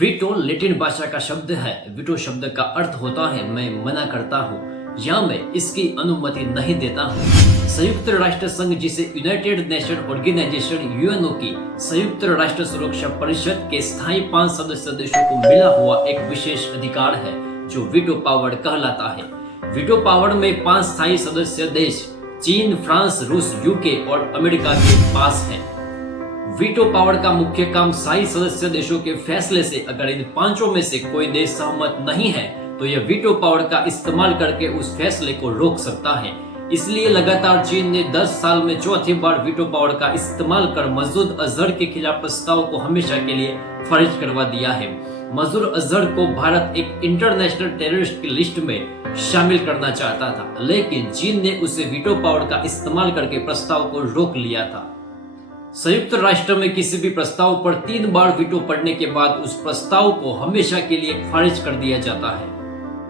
Veto Latin भाषा का शब्द है। वीटो शब्द का अर्थ होता है मैं मना करता हूँ या मैं इसकी अनुमति नहीं देता हूँ। संयुक्त राष्ट्र संघ, जिसे यूनाइटेड नेशन ऑर्गेनाइजेशन यूएनओ की संयुक्त राष्ट्र सुरक्षा परिषद के स्थायी 5 सदस्य देशों को मिला हुआ एक विशेष अधिकार है जो वीटो पावर कहलाता है। वीटो पावर में 5 स्थायी सदस्य देश चीन, फ्रांस, रूस, यूके और अमेरिका के पास है। वीटो पावर का मुख्य काम स्थायी सदस्य देशों के फैसले से अगर इन 5 में से कोई देश सहमत नहीं है तो यह वीटो पावर का इस्तेमाल करके उस फैसले को रोक सकता है। इसलिए लगातार चीन ने 10 साल में चौथी बार वीटो पावर का इस्तेमाल कर मसूद अजहर के खिलाफ प्रस्ताव को हमेशा के लिए खारिज करवा दिया है। मसूद अजहर को भारत एक इंटरनेशनल टेररिस्ट की लिस्ट में शामिल करना चाहता था, लेकिन चीन ने उसे वीटो पावर का इस्तेमाल करके प्रस्ताव को रोक लिया था। संयुक्त राष्ट्र में किसी भी प्रस्ताव पर 3 बार वीटो पड़ने के बाद उस प्रस्ताव को हमेशा के लिए खारिज कर दिया जाता है।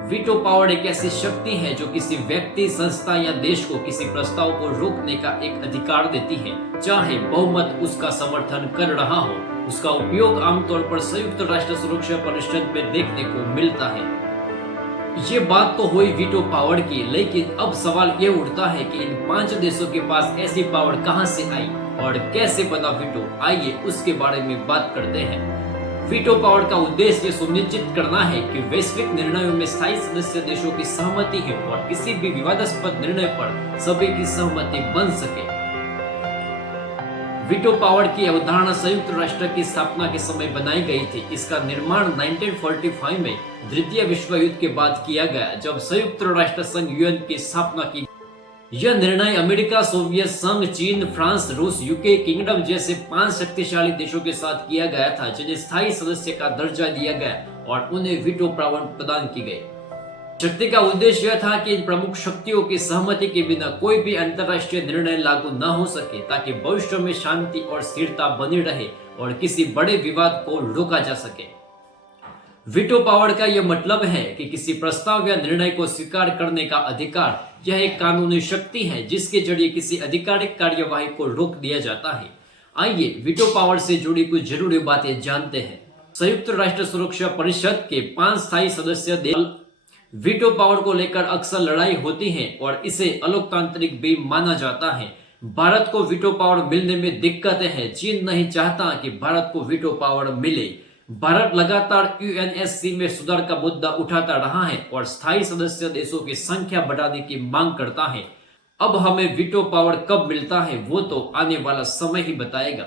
वीटो पावर एक ऐसी शक्ति है जो किसी व्यक्ति, संस्था या देश को किसी प्रस्ताव को रोकने का एक अधिकार देती है, चाहे बहुमत उसका समर्थन कर रहा हो। उसका उपयोग आमतौर पर संयुक्त राष्ट्र सुरक्षा परिषद में देखने को मिलता है। ये बात तो हुई वीटो पावर की, लेकिन अब सवाल ये उठता है कि इन 5 देशों के पास ऐसी पावर कहां से आई और कैसे बना वीटो। आइए उसके बारे में बात करते हैं। वीटो पावर का उद्देश्य सुनिश्चित करना है कि वैश्विक निर्णयों में स्थायी सदस्य देशों की सहमति है और किसी भी विवादास्पद निर्णय पर सभी की सहमति बन सके। वीटो पावर की अवधारणा संयुक्त राष्ट्र की स्थापना के समय बनाई गई थी। इसका निर्माण 1945 में द्वितीय विश्व युद्ध के बाद किया गया, जब संयुक्त राष्ट्र संघ यूएन की स्थापना की। यह निर्णय अमेरिका, सोवियत संघ, चीन, फ्रांस, रूस, यूके किंगडम जैसे 5 शक्तिशाली देशों के साथ किया गया था, जिन्हें स्थायी सदस्य का दर्जा दिया गया और उन्हें वीटो पावर प्रदान की गई। शक्ति का उद्देश्य यह था कि इन प्रमुख शक्तियों की सहमति के बिना कोई भी अंतर्राष्ट्रीय निर्णय लागू न हो सके, ताकि भविष्य में शांति और स्थिरता बनी रहे और किसी बड़े विवाद को रोका जा सके। वीटो पावर का यह मतलब है कि किसी प्रस्ताव या निर्णय को स्वीकार करने का अधिकार। यह एक कानूनी शक्ति है जिसके जरिए किसी आधिकारिक कार्यवाही को रोक दिया जाता है। आइए वीटो पावर से जुड़ी कुछ जरूरी बातें जानते हैं। संयुक्त राष्ट्र सुरक्षा परिषद के 5 स्थायी सदस्य देश वीटो पावर को लेकर अक्सर लड़ाई होती है और इसे अलोकतांत्रिक भी माना जाता है। भारत को वीटो पावर मिलने में दिक्कतें हैं। चीन नहीं चाहता कि भारत को वीटो पावर मिले। भारत लगातार यूएनएससी में सुधार का मुद्दा उठाता रहा है और स्थायी सदस्य देशों की संख्या बढ़ाने की मांग करता है। अब हमें वीटो पावर कब मिलता है वो तो आने वाला समय ही बताएगा।